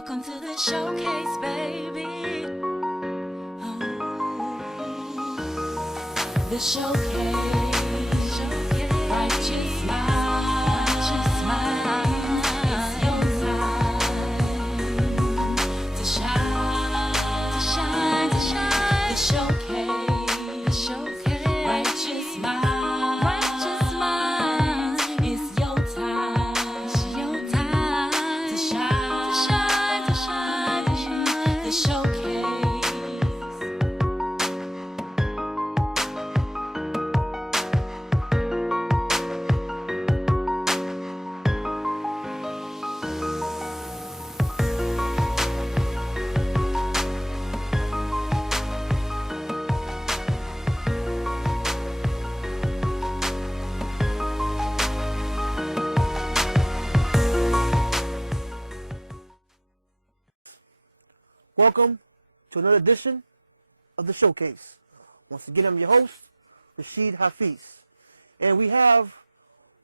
Welcome to the showcase, baby. Oh, the showcase. Righteous mind. It's your time to shine. The showcase. Righteous mind. It's your time to shine. The showcase. Welcome to another edition of the Showcase. Once again, I'm your host, Rashid Hafiz. And we have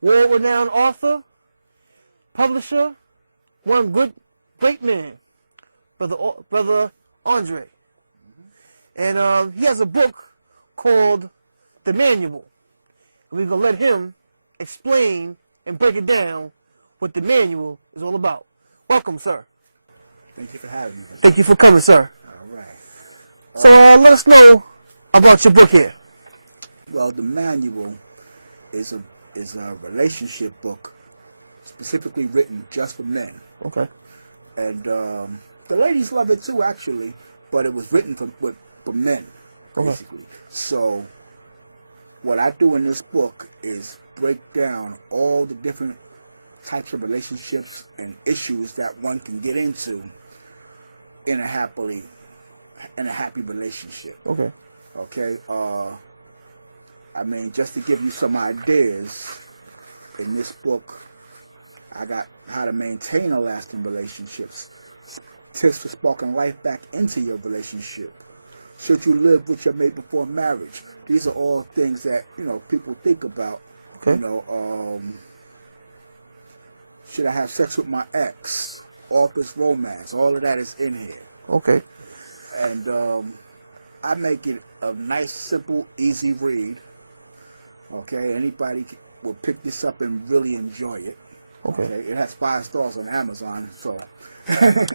world-renowned author, publisher, one great man, Brother Andre. And he has a book called The Manual. And we're going to let him explain and break it down what the manual is all about. Welcome, sir. Thank you for having me. Thank you for coming, sir. All right. So let us know about your book here. Well, the manual is a relationship book specifically written just for men. Okay. And the ladies love it too, actually, but it was written for men, basically. Okay. So what I do in this book is break down all the different types of relationships and issues that one can get into in a happy relationship. Okay. Okay. I mean, just to give you some ideas, in this book, I got how to maintain a lasting relationships, tips for sparking life back into your relationship. Should you live with your mate before marriage? These are all things that people think about. Okay. Should I have sex with my ex? Office romance. All of that is in here. Okay. And I make it a nice, simple, easy read. Okay. Anybody will pick this up and really enjoy it. Okay. It has 5 stars on Amazon, so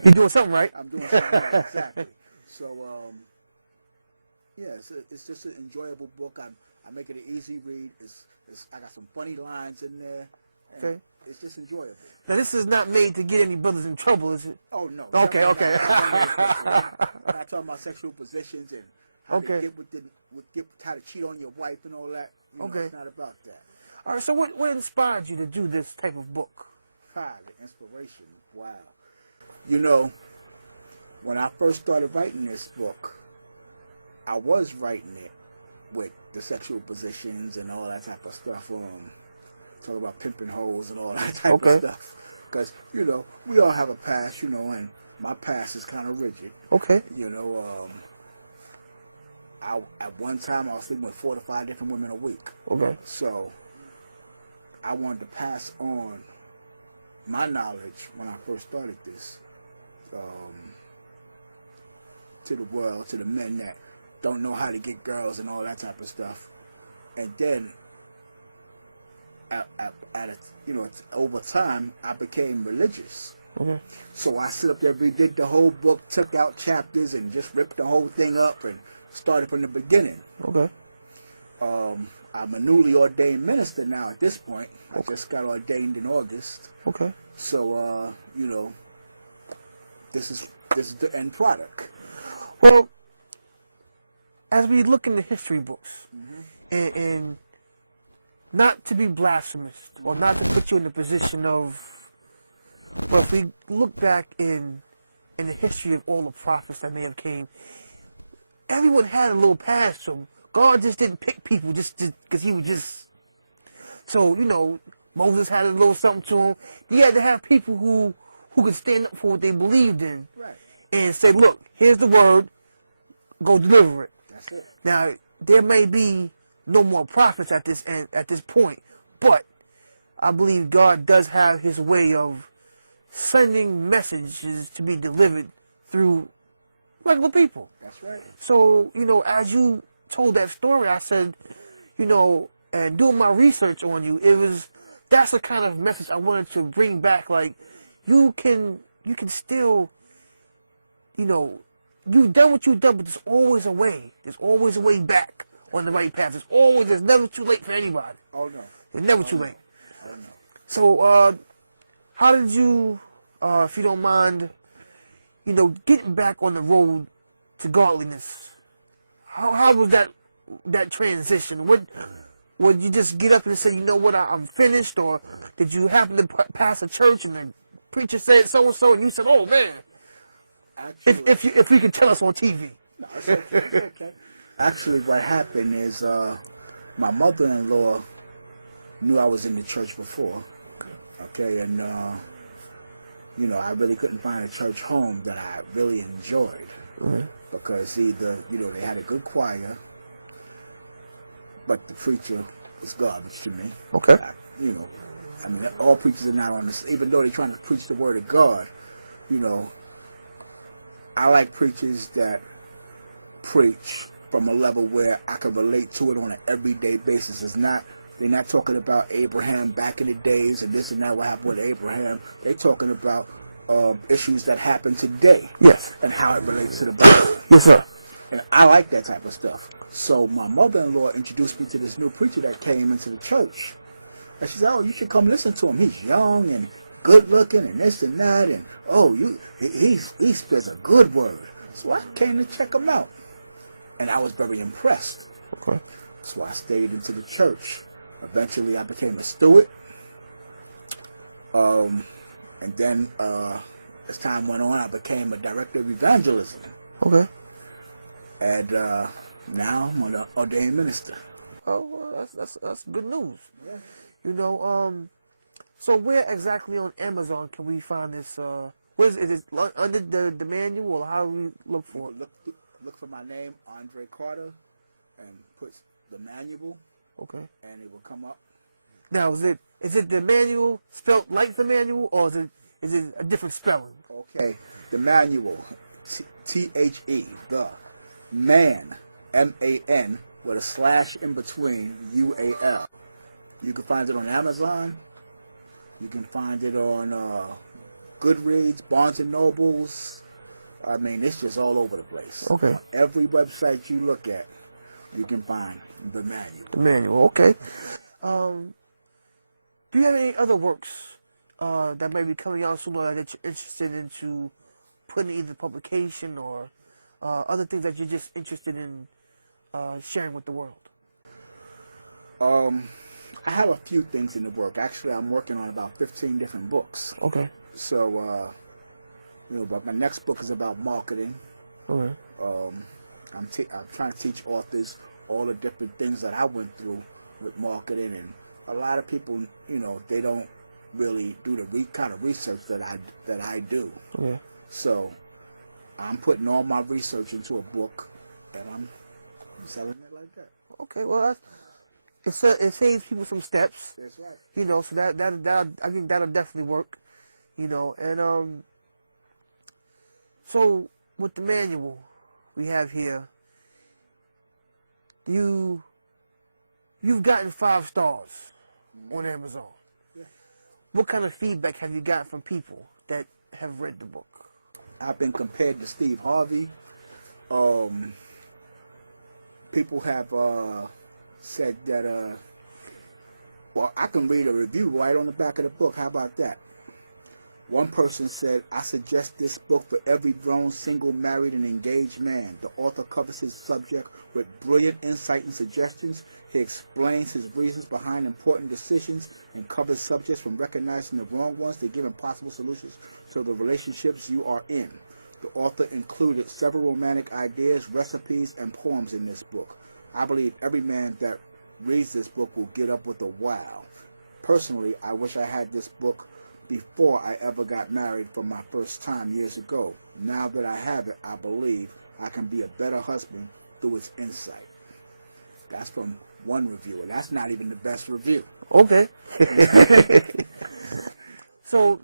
you're doing something right. I'm doing something right, exactly. So yeah, it's just an enjoyable book. I make it an easy read. I got some funny lines in there. Okay. It's just enjoyable. Now, this is not made to get any brothers in trouble, is it? Oh, no. Okay. I'm not talking about sexual positions and how to how to cheat on your wife and all that. It's not about that. All right, so what inspired you to do this type of book? The inspiration. Wow. When I first started writing this book, I was writing it with the sexual positions and all that type of stuff. Talk about pimping hoes and all that type of stuff. Because, we all have a past, and my past is kind of rigid. Okay. At one time, I was sleeping with 4 to 5 different women a week. Okay. So, I wanted to pass on my knowledge when I first started this to the world, to the men that don't know how to get girls and all that type of stuff. And then, over time, I became religious. Okay. So I stood up there, redid the whole book, took out chapters, and just ripped the whole thing up and started from the beginning. Okay. I'm a newly ordained minister now at this point. I just got ordained in August. Okay. So, this is the end product. Well, as we look in the history books, and not to be blasphemous or not to put you in the position of, but if we look back in the history of all the prophets that may have came, everyone had a little past them. God just didn't pick people just because he was just. So Moses had a little something to him. He had to have people who could stand up for what they believed in, and say, "Look, here's the word. Go deliver it." That's it. Now there may be no more prophets at this point, but I believe God does have his way of sending messages to be delivered through regular people. That's right. So, as you told that story, I said, and doing my research on you, that's the kind of message I wanted to bring back. Like, you can still, you've done what you've done, but there's always a way. There's always a way back on the right path. There's never too late for anybody. Oh, no. It's never too late. Oh, no. So, how did you, if you don't mind, getting back on the road to godliness? How was that transition? Would you just get up and say, you know what, I'm finished, or did you happen to pass a church and the preacher said so and so, and you said, oh man, Actually, if we could tell us on TV? no, it's okay, it's okay. Actually, what happened is my mother-in-law knew I was in the church before, okay, and I really couldn't find a church home that I really enjoyed. Mm-hmm. Because either, they had a good choir, but the preacher was garbage to me. Okay. All preachers are not on this, even though they're trying to preach the word of God, I like preachers that preach from a level where I can relate to it on an everyday basis. They're not talking about Abraham back in the days and this and that, what happened with Abraham. They're talking about issues that happen today. Yes. And how it relates to the Bible. Yes, sir. And I like that type of stuff. So my mother-in-law introduced me to this new preacher that came into the church. And she said, oh, you should come listen to him. He's young and good-looking and this and that. And, he spits a good word. So I came to check him out. And I was very impressed. Okay. So I stayed into the church. Eventually, I became a steward. And then, as time went on, I became a director of evangelism. Okay. And now I'm an ordained minister. Oh, well, that's good news. Yeah. So where exactly on Amazon can we find this? Is it under the manual, or how do we look for it? Look for my name, Andre Carter, and put the manual, Okay. and it will come up. Now, is it the manual spelled like the manual, or is it a different spelling? Okay, the manual, T-H-E, the man, M-A-N, with a slash in between, U-A-L. You can find it on Amazon. You can find it on Goodreads, Barnes and Nobles. I mean, it's just all over the place. Okay. Every website you look at, you can find the manual. The manual, okay. Do you have any other works that may be coming out soon, or that you're interested into putting either publication or other things that you're just interested in sharing with the world? I have a few things in the work. Actually, I'm working on about 15 different books. Okay. So, but my next book is about marketing. Okay. I'm trying to teach authors all the different things that I went through with marketing, and a lot of people, they don't really do the kind of research that I do. Yeah. So, I'm putting all my research into a book, and I'm selling it like that. Okay. Well, it saves people some steps. That's right. So that I think that'll definitely work. And so with the manual we have here, you've gotten 5 stars on Amazon. Yeah. What kind of feedback have you got from people that have read the book? I've been compared to Steve Harvey. People have said that, I can read a review right on the back of the book. How about that? One person said, I suggest this book for every grown, single, married, and engaged man. The author covers his subject with brilliant insight and suggestions. He explains his reasons behind important decisions and covers subjects from recognizing the wrong ones to giving possible solutions to the relationships you are in. The author included several romantic ideas, recipes, and poems in this book. I believe every man that reads this book will get up with a wow. Personally, I wish I had this book before I ever got married for my first time years ago. Now that I have it, I believe I can be a better husband through its insight. That's from one reviewer. That's not even the best review. Okay. So,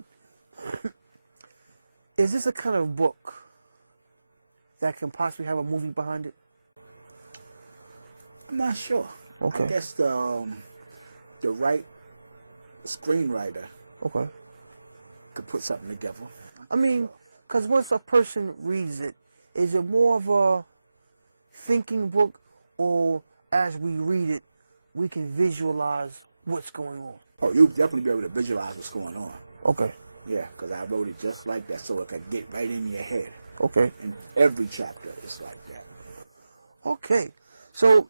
Is this a kind of book that can possibly have a movie behind it? I'm not sure. Okay. I guess the right screenwriter Okay. could put something together. I mean, because once a person reads it, is it more of a thinking book, or as we read it, we can visualize what's going on? Oh, you'll definitely be able to visualize what's going on. Okay. Yeah, because I wrote it just like that, so it could get right in your head. Okay. And every chapter is like that. Okay. So,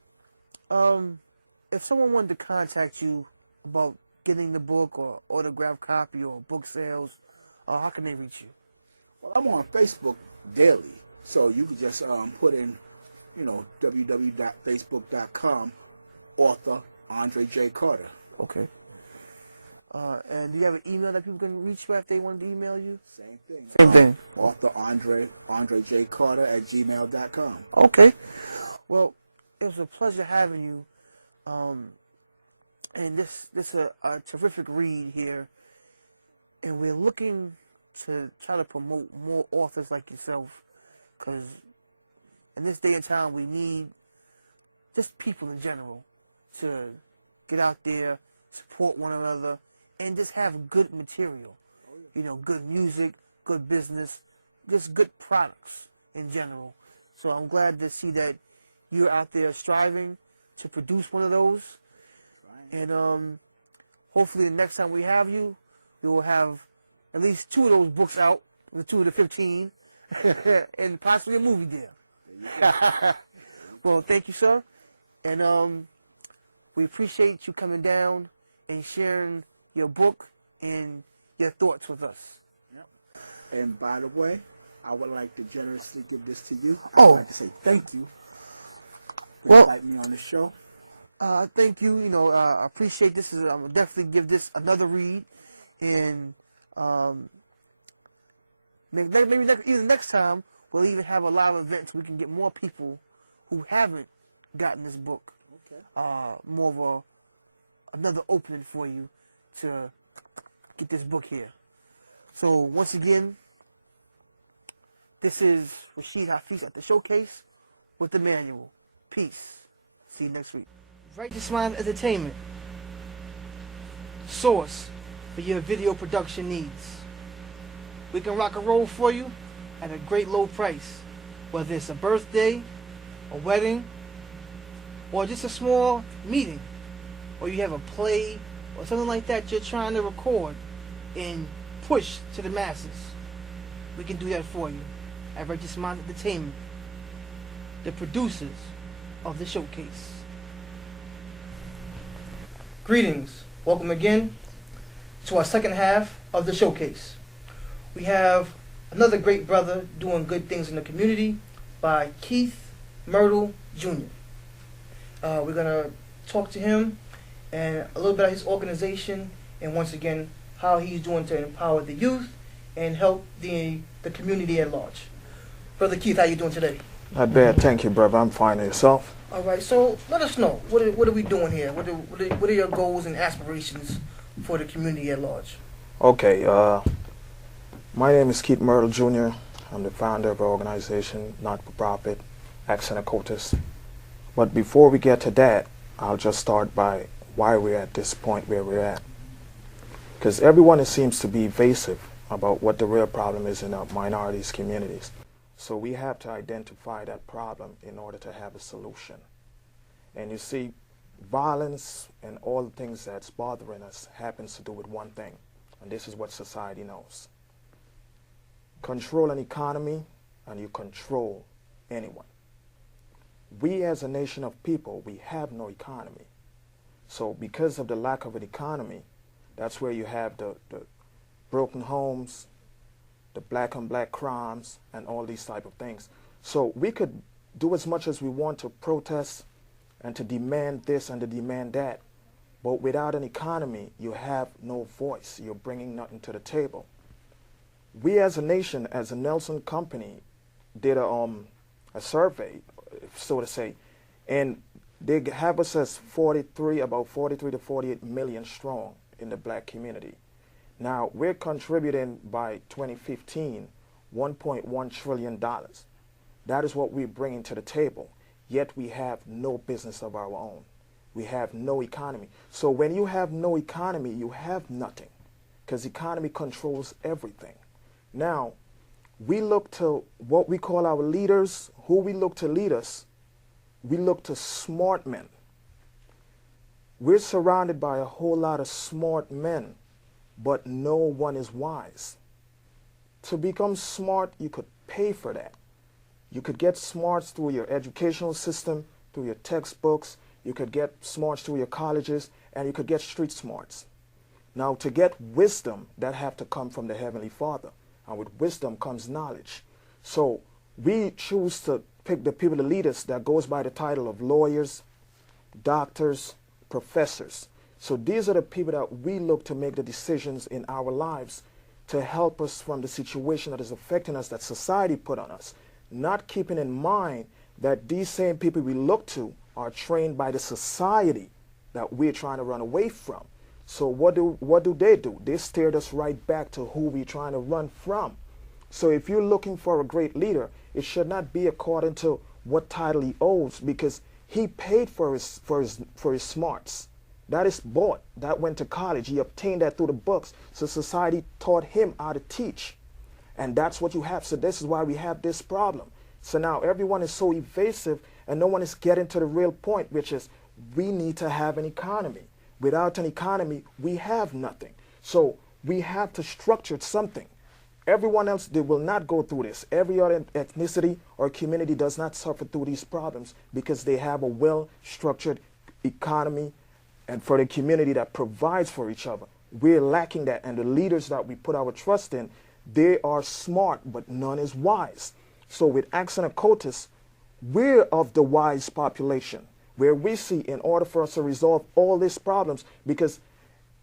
if someone wanted to contact you about getting the book or autographed copy or book sales, how can they reach you? Well, I'm on Facebook daily, so you can just put in, www.facebook.com, author Andre J. Carter. Okay. And do you have an email that people can reach you if they wanted to email you? Same thing. Same thing. Author Andre J. Carter at gmail.com. Okay. Well, it was a pleasure having you. And this is a terrific read here. And we're looking to try to promote more authors like yourself, because in this day and time we need just people in general to get out there, support one another, and just have good material. Good music, good business, just good products in general. So I'm glad to see that you're out there striving to produce one of those. And hopefully the next time we have you, we will have at least 2 of those books out, the 2 of the 15, and possibly a movie deal. Well, thank you, sir. And we appreciate you coming down and sharing your book and your thoughts with us. Yep. And by the way, I would like to generously give this to you. Oh. I'd like to say thank you for Well, inviting me on the show. Thank you. I appreciate this. I will definitely give this another read, and maybe either next time we'll even have a live event so we can get more people who haven't gotten this book. Okay. More of another opening for you to get this book here. So once again, this is Rashid Hafiz at the Showcase with the Manual. Peace. See you next week. Righteous Mind Entertainment, source for your video production needs. We can rock and roll for you at a great low price, whether it's a birthday, a wedding, or just a small meeting, or you have a play or something like that you're trying to record and push to the masses. We can do that for you at Righteous Mind Entertainment, the producers of the Showcase. Greetings. Welcome again to our second half of the Showcase. We have another great brother doing good things in the community by Keith Myrtle Jr. We're going to talk to him and a little bit about his organization, and once again how he's doing to empower the youth and help the community at large. Brother Keith, how you doing today? Not bad, thank you, brother. I'm fine. And yourself? All right, so let us know. What are we doing here? What are your goals and aspirations for the community at large? Okay, my name is Keith Myrtle Jr. I'm the founder of our organization, not-for-profit, Accent Cotis. But before we get to that, I'll just start by why we're at this point where we're at. Because everyone seems to be evasive about what the real problem is in our minorities communities. So we have to identify that problem in order to have a solution. And you see, violence and all the things that's bothering us happens to do with one thing, and this is what society knows. Control an economy, and you control anyone. We as a nation of people, we have no economy. So because of the lack of an economy, that's where you have the broken homes, the black on black crimes, and all these type of things. So we could do as much as we want to protest and to demand this and to demand that, but without an economy, you have no voice. You're bringing nothing to the table. We as a nation, as a Nelson Company, did a survey, so to say, and they have us as about 43 to 48 million strong in the black community. Now, we're contributing by 2015 $1.1 trillion. That is what we're bringing to the table. Yet we have no business of our own. We have no economy. So when you have no economy, you have nothing, because economy controls everything. Now, we look to what we call our leaders. Who we look to lead us, we look to smart men. We're surrounded by a whole lot of smart men, but no one is wise. To become smart, you could pay for that. You could get smarts through your educational system, through your textbooks. You could get smarts through your colleges, and you could get street smarts. Now, to get wisdom, that have to come from the Heavenly Father. And with wisdom comes knowledge. So we choose to pick the people to lead us that goes by the title of lawyers, doctors, professors. So these are the people that we look to make the decisions in our lives to help us from the situation that is affecting us, that society put on us. Not keeping in mind that these same people we look to are trained by the society that we're trying to run away from. So what do they do? They steered us right back to who we're trying to run from. So if you're looking for a great leader, it should not be according to what title he owns, because he paid for his smarts. That is bought. That went to college. He obtained that through the books. So society taught him how to teach. And that's what you have. So this is why we have this problem. So now everyone is so evasive and no one is getting to the real point, which is we need to have an economy. Without an economy, we have nothing. So we have to structure something. Everyone else, they will not go through this. Every other ethnicity or community does not suffer through these problems because they have a well-structured economy and for the community that provides for each other. We're lacking that, and the leaders that we put our trust in, they are smart, but none is wise. So with Ax and Ocotis, we're of the wise population, where we see in order for us to resolve all these problems, because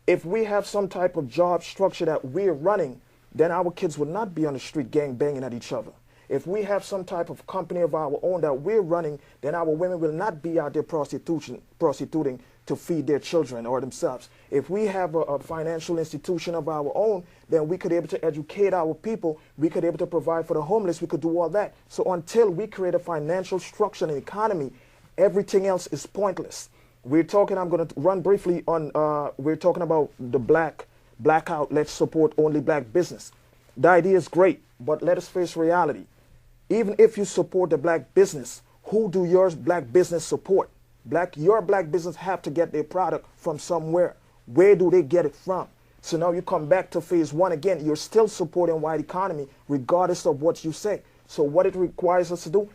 if we have some type of job structure that we're running, then our kids will not be on the street gang banging at each other. If we have some type of company of our own that we're running, then our women will not be out there prostituting to feed their children or themselves. If we have a financial institution of our own, then we could be able to educate our people. We could be able to provide for the homeless. We could do all that. So until we create a financial structure and economy, everything else is pointless. We're talking, I'm going to run briefly on, we're talking about the blackout, let's support only black business. The idea is great, but let us face reality. Even if you support the black business, who do your black business support? Your black business have to get their product from somewhere. Where do they get it from? So now you come back to phase one again. You're still supporting white economy regardless of what you say. So what it requires us to do,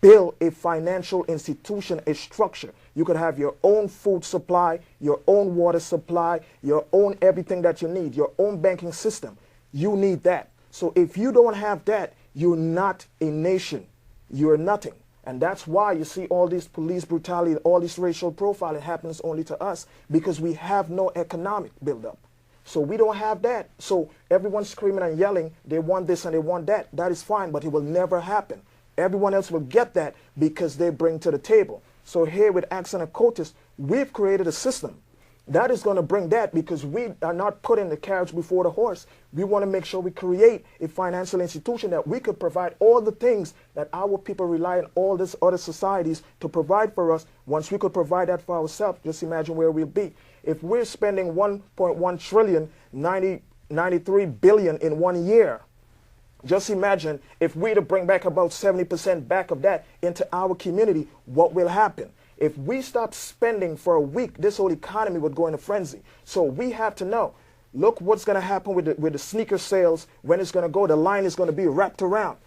build a financial institution, a structure. You could have your own food supply, your own water supply, your own everything that you need, your own banking system. You need that. So if you don't have that, you're not a nation. You're nothing. And that's why you see all this police brutality, all this racial profiling happens only to us, because we have no economic buildup. So we don't have that. So everyone's screaming and yelling, they want this and they want that. That is fine, but it will never happen. Everyone else will get that because they bring to the table. So here with Ax and Ocotis, we've created a system that is going to bring that, because we are not putting the carriage before the horse. We want to make sure we create a financial institution that we could provide all the things that our people rely on all these other societies to provide for us. Once we could provide that for ourselves, just imagine where we'll be. If we're spending 1.1 trillion, 93 billion in 1 year, just imagine if we to bring back about 70% back of that into our community, what will happen? If we stop spending for a week, this whole economy would go in a frenzy. So we have to know, look what's going to happen with the sneaker sales, when it's going to go, the line is going to be wrapped around.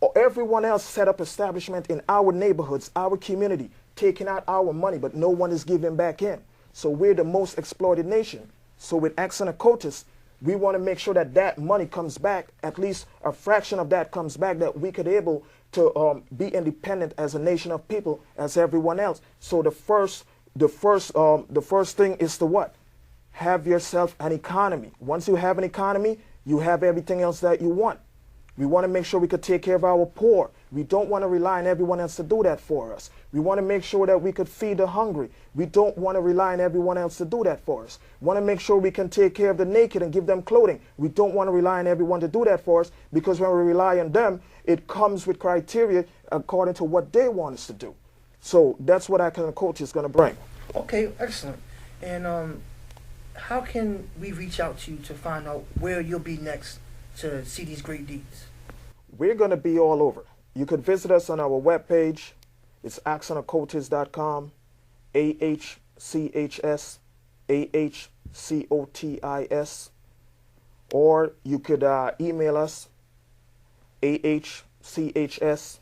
Or everyone else set up establishment in our neighborhoods, our community, taking out our money, but no one is giving back in. So we're the most exploited nation. So with Ax and Ocotis, we want to make sure that that money comes back, at least a fraction of that comes back, that we could able to be independent as a nation of people, as everyone else. So the first thing is to what? Have yourself an economy. Once you have an economy, you have everything else that you want. We want to make sure we could take care of our poor. We don't want to rely on everyone else to do that for us. We want to make sure that we could feed the hungry. We don't want to rely on everyone else to do that for us. We want to make sure we can take care of the naked and give them clothing. We don't want to rely on everyone to do that for us, because when we rely on them, it comes with criteria according to what they want us to do. So that's what Academic Coach is going to bring. Okay, excellent. And how can we reach out to you to find out where you'll be next to see these great deeds? We're going to be all over. You could visit us on our webpage. It's axonoccultist.com, AHCHS, AHCOTIS. Or you could email us, AHCHS,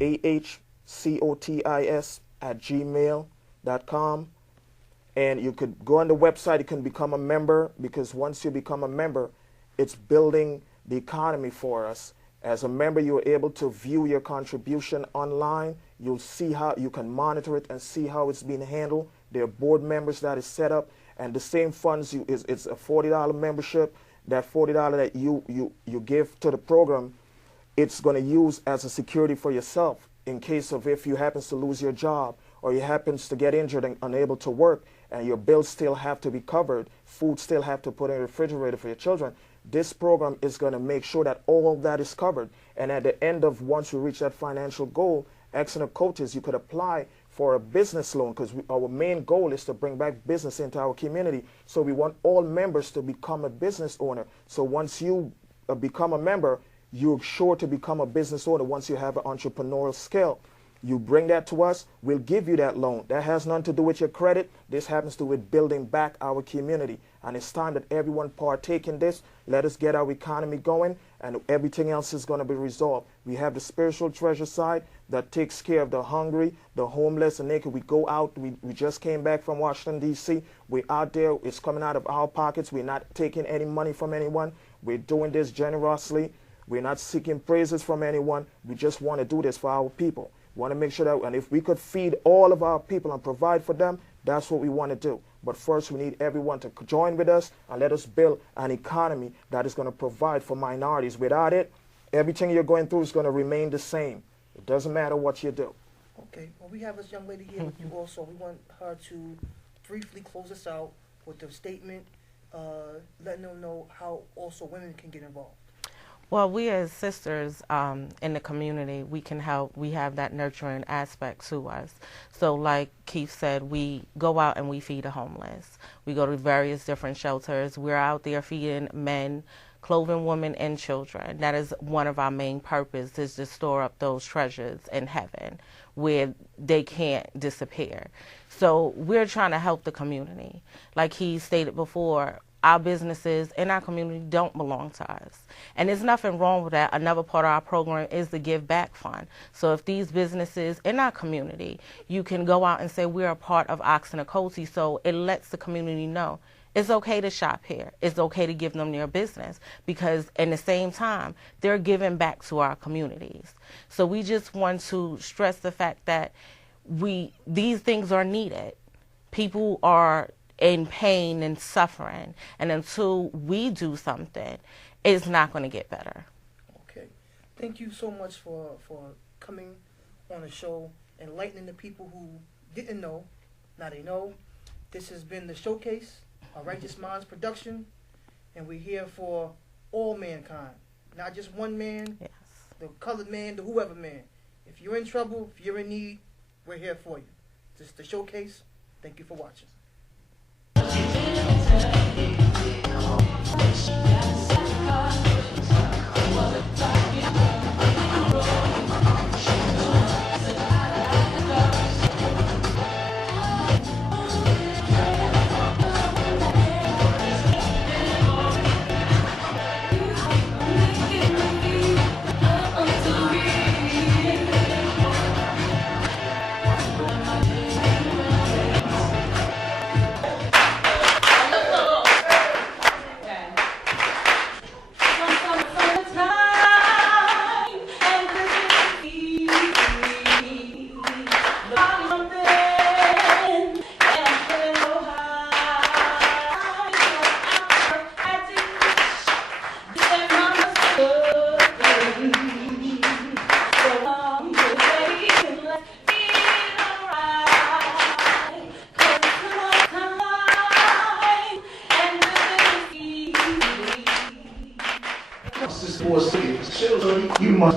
AHCOTIS @gmail.com. And you could go on the website. You can become a member, because once you become a member, it's building the economy for us. As a member, you're able to view your contribution online. You'll see how you can monitor it and see how it's being handled. There are board members that is set up, and the same funds, it's a $40 membership. That $40 that you give to the program, it's going to use as a security for yourself in case of if you happens to lose your job, or you happens to get injured and unable to work, and your bills still have to be covered, food still have to put in the refrigerator for your children. This program is going to make sure that all of that is covered. And at the end of, once we reach that financial goal, Excellent Coaches, you could apply for a business loan, because our main goal is to bring back business into our community. So we want all members to become a business owner. So once you become a member, you're sure to become a business owner once you have an entrepreneurial skill. You bring that to us, we'll give you that loan. That has nothing to do with your credit. This happens to do with building back our community. And it's time that everyone partake in this. Let us get our economy going, and everything else is going to be resolved. We have the spiritual treasure side that takes care of the hungry, the homeless, and naked. We go out. We just came back from Washington, D.C. We're out there. It's coming out of our pockets. We're not taking any money from anyone. We're doing this generously. We're not seeking praises from anyone. We just want to do this for our people. We want to make sure that, and if we could feed all of our people and provide for them, that's what we want to do. But first, we need everyone to join with us and let us build an economy that is going to provide for minorities. Without it, everything you're going through is going to remain the same. It doesn't matter what you do. Okay, well, we have this young lady here with you also. We want her to briefly close us out with a statement, letting them know how also women can get involved. Well, we as sisters in the community, we can help. We have that nurturing aspect to us. So like Keith said, we go out and we feed the homeless. We go to various different shelters. We're out there feeding men, clothing women, and children. That is one of our main purposes, is to store up those treasures in heaven where they can't disappear. So we're trying to help the community. Like he stated before, our businesses in our community don't belong to us. And there's nothing wrong with that. Another part of our program is the Give Back Fund. So if these businesses in our community, you can go out and say we're a part of Oxen-Ocoee, so it lets the community know it's okay to shop here. It's okay to give them their business, because in the same time, they're giving back to our communities. So we just want to stress the fact that these things are needed. People are in pain and suffering, and until we do something, it's not going to get better. Okay. Thank you so much for coming on the show, enlightening the people who didn't know. Now they know. This has been the Showcase, a Righteous Minds production, and we're here for all mankind, not just one man, Yes. the colored man, the whoever man. If you're in trouble, if you're in need, we're here for you. This is the Showcase. Thank you for watching.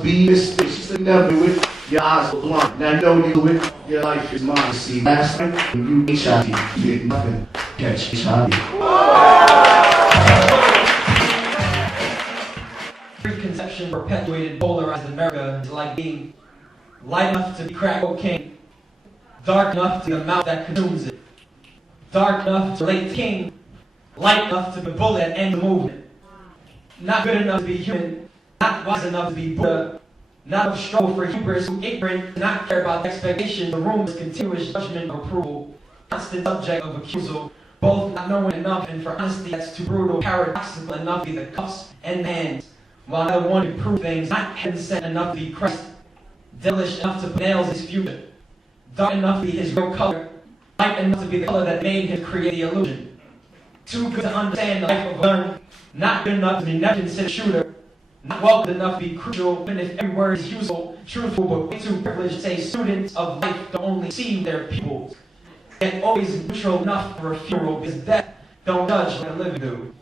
be mistaken. She said, never do it. Your eyes are blind. Now, know you do it. Your life is mine. See, last night, when you HIV, you did nothing. Catch HIV. Preconception perpetuated polarized America is like being light enough to be crack cocaine, dark enough to be the mouth that consumes it, dark enough to relate to king, light enough to be a bullet that ends the movement, not good enough to be human, not wise enough to be Buddha, not of struggle for hubris, who ignorant, not care about expectations, the rumors, continuous judgment of approval, constant subject of accusal, both not knowing enough and for honesty that's too brutal, paradoxical enough to be the cuffs and the hands, while another one to prove things, not heaven sent enough to be Christ, devilish enough to put nails in his future, dark enough to be his real color, light enough to be the color that made him create the illusion, too good to understand the life of learn, not good enough to be never considered shooter, not welcome enough to be crucial, even if every word is useful, truthful, but way too privileged to say students of life don't only see their pupils, and always neutral enough for a funeral, because death don't judge like the living do.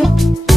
Thank you.